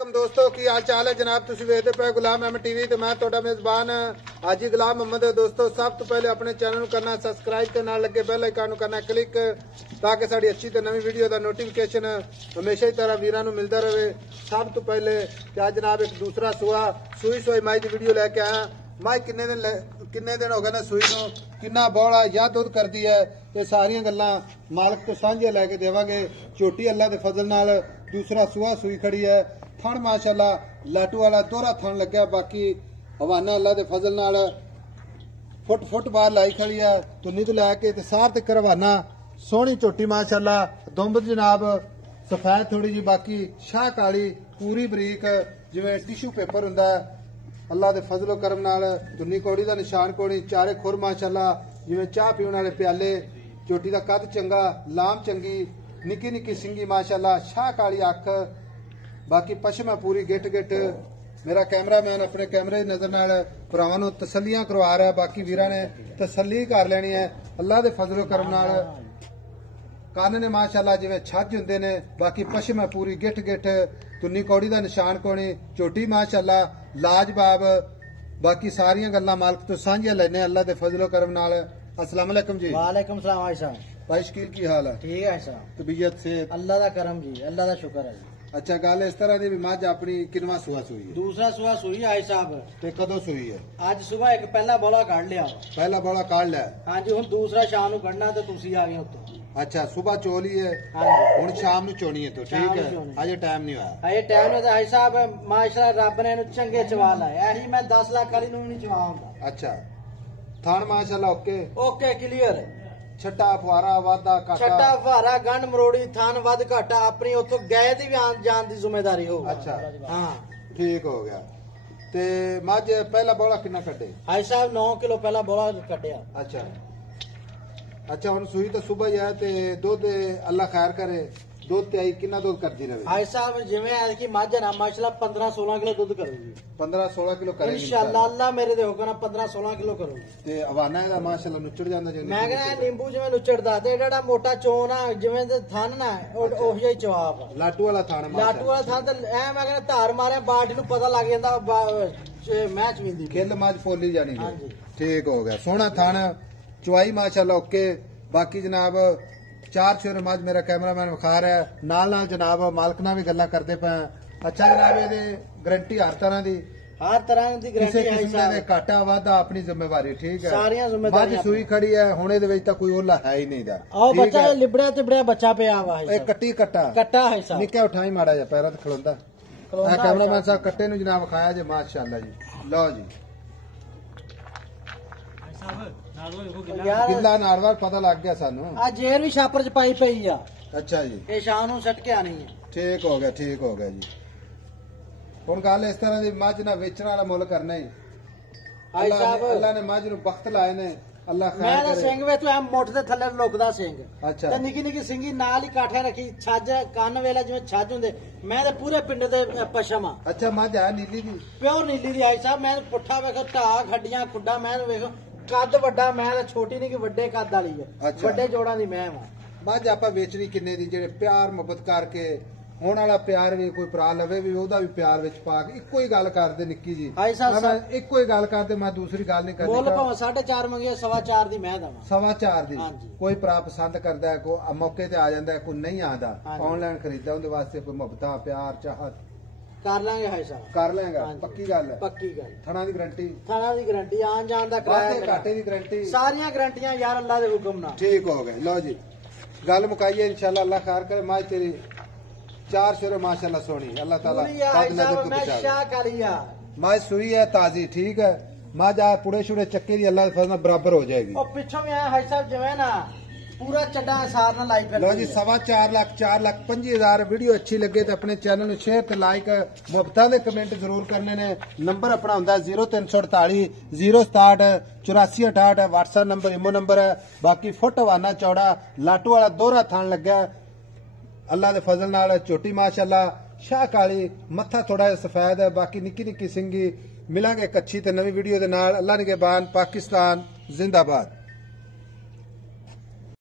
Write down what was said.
वालेकुम दोस्तों की हाल चाल है जनाब तुम वेखते पे गुलाम अहमद टीवी तो मैं तुहाडा मेजबान हाजी गुलाम मोहम्मद। दोस्तों सब तो पहले अपने चैनल करना सब्सक्राइब के नाल लगे बेल आइकन करना क्लिक ताकि साड़ी अच्छी तो नवी वीडियो का नोटिफिकेशन हमेशा ही तरह वीरां नूं मिलता रहे। सब तो पहले क्या जनाब एक दूसरा सूई सोई माई की वीडियो लैके आया। माई किन्ने दिन हो गए ने सूई नूं किन्ना बौड़ा या दुध करती है ये सारियां गल्लां मालक तो सांझे लैके देवांगे। झोटी अल्लाह के फजल नाल दूसरा सुहा सूई खड़ी है। थण माशाअल्लाह लाटू वाला दोहरा थण लग्या। बाकी हवाना अल्लाह के फजल नाल फुट बाहर लाई खड़ी है। तुन्नी तो लैके ते सार तक हवाना सोहनी झोटी माशाअल्लाह दुंब जनाब सफेद थोड़ी जी बाकी शाह काली पूरी बरीक जिवें टिशू पेपर हुंदा है। अल्लाह के फजलो करम नाल तुन्नी कौड़ी का निशान कोनी चारे खुर माशाअल्लाह जिवें चाह पीण वाले प्याले। झोटी का कद चंगा लाम चंगी निकी निकी सिंगी माशाअल्लाह शाह काली अख बाकी पशम पूरी गिट गिट। मेरा कैमरामैन अपने कैमरे की नजर नाल भरावां नूं तसल्लियां करवा रहा है। बाकी वीरां ने तसल्ली कर लेनी है अल्लाह के फजलो करम नाल। कान ने माशाअल्लाह जिवें छज हुंदे ने बाकी पशम पूरी गिट गिट तुन्नी कौड़ी का निशान कोनी। झोटी माशाअल्लाह लाजवाब बाकी सारियां गल्लां मालक तो सांझियां लैने अल्लाह के फजलो करम नाल। अस्सलाम वालेकुम जी। वालेकुम सलाम भाई साहब। भाई शकील की हाल है? ठीक है साहब। तबीयत से अल्लाह का करम जी अल्लाह का शुक्र है जी। अच्छा गल इस तरह की भी मझ अपनी किनवा सुहा सूई है? दूसरा सुहा सूई आई साहब। ते कदों सूई है? आज सुबह एक पहला बोला काट लिया। पहला बोला काट लिया? हाँ जी। हुण दूसरा शाम नूं कढ़ना तो तुसी आ गए उत्तों। अच्छा सुबह चोली है हुण शाम नूं चोनी है तो ठीक है। अजे टाइम नहीं होया? अजे टाइम नहीं आई साहब माशाअल्लाह रब ने इहनूं चंगे चवा लाए। ऐही मैं 10 लाख वाली नूं नहीं चवा हुंदा। अच्छा थान माशाअल्लाह ओके ओके क्लियर। छट्टा फुआरा वादा घाटा छट्टा फुआरा गंढ मरोड़ी थान वध घाटा अपनी उत्थों गए दी भी आन जान दी जिम्मेदारी हो। अच्छा हाँ ठीक हो गया। ते मझ पहला बोला कितना कड्डे? आई साहब 9 किलो पहला बोला कड्डिया। अच्छा अच्छा हुण सूई तो सुबह ही है ते दुध अल्लाह खैर करे दुध ते आई कितना दुध करदी रहे? आई साहब जिवें आज की मझ है ना माशाअल्लाह 15-16 किलो दुध करूगी। 15-16 किलो करेगी इंशाअल्लाह अल्लाह मेरे दे हुक्म नाल 15-16 किलो करूगी। ते हवाना दा माशाअल्लाह नुचड़ जांदा जे मैं कहना नींबू जिवें नुचड़दा ते एड़ा मोटा चोन आ जिवें ते थन ना ओही जिहा जवाब लाटू वाला थाना लाटू वाला थन ते ऐ मैं कहना धार मारे बाल्टी नूं पता लग जांदा मैं चवींदी खिल मझ फोली जानी। हां जी ठीक हो गया सोहना थाना चवाई माशाअल्लाह ओके। बाकी जनाब चार छोर मझ मेरा कैमरामैन विखा रहा है नाल नाल जनाब मालक नाल भी गल्लां करदे पे। अच्छा जनाब ये गारंटी हर तरह की गारंटी है घाटा वाधा अपनी जिम्मेवारी ठीक है। सारियां जिम्मेदारियां मझ सूई खड़ी है हुणे दे विच तां कोई ओला है ही नहीं दा। आओ बच्चा लिबड़िया तिबड़िया बच्चा पे आवा है कट्टी कट्टा है साहब निक्का उठाई माड़ा जा पैरा ते खलोंदा। कैमरामैन साहब कट्टे नूं जनाब विखाया जे माशाअल्लाह जी। लो जी किला नारवार पता लग गया सानू। आज जेर भी छापर च पाई पई आ। अच्छा जी ये शाम नूं सट के आनी है। ठीक हो गया जी। हुण गल इस तरह की मझ ना वेचण वाला मुल करना ही अल्लाह ने मझ नूं बख्त लाए ने अल्लाह खैर करे। मैं सिंह वे तो मोट दे थल्ले लुकदा सिंह। अच्छा ते निकी निकी सिंगी नाल ही काठे रखी छज कान वेला जिवें छज हुंदे मैं ते पूरे पिंड दे पशम आ। अच्छा मझ है नीली दी प्योर नीली दी आई साहब। मैं पुट्ठा वेखो ढा खड्डियां खुड्डा मैं वेखो कद वड्डा मैं ते छोटी नहीं कि वड्डे कद वाली है। अच्छा। वड्डे जोड़ां दी मैं वा। मझ आपां वेचनी किन्ने दी जेड़े प्यार मुहब्बत करके होण वाला प्यार भी कोई भरा लवे भी ओहदा भी प्यार विच पा के इक्को ही गल करदे निक्की जी आई साहब इक्को ही गल करदे मैं दूसरी गल नहीं करदी। बोल भावें 4.5 मंगे 4.25 दी मैं दवां 4.25 दी। हाँ जी। कोई भरा पसंद करदा है कोई मौके ते आ जांदा है कोई नहीं आंदा ऑनलाइन खरीददा उहदे वास्ते कोई मुहब्बतां प्यार चाहत कर लांगे हाई साहब कर लेंगा पक्की गल है। पक्की गल थणा दी गारंटी आन जान दा किराया घाटे दी गारंटी सारियां गारंटियां यार अल्लाह दे हुक्म नाल। ठीक हो गए। लो जी गल मुकाइए इंशाल्लाह अल्लाह खैर करे। मां तेरी चार शुरू माशाल्लाह सोनी अल्लाह ताला मां सुई है ताजी ठीक है। मां जा पुड़े शुड़े चक्के दी अल्लाह फजल बराबर हो जाएगी। और पिछों में हाई साहब जिवें ना पूरा चड्डा सार ना लाइक कर। लो जी 4,25,50,000 वीडियो अच्छी लगे तो अपने चैनल में शेयर ते लाइक मुफ्ता दे कमेंट जरूर करने ने। नंबर अपना हुंदा 0348 067 8468 व्हाट्सएप नंबर इमो नंबर है। बाकी फुट हवाना चौड़ा लाटू वाला दोहरा थान लग्या अल्लाह दे फजल नाल। झोटी माशाअल्लाह शाह काली मत्था थोड़ा सफेद है बाकी निक्की निक्की सिंगी। मिलांगे एक अच्छी ते नवी वीडियो दे नाल। अल्लाह निगहबान पाकिस्तान जिंदाबाद।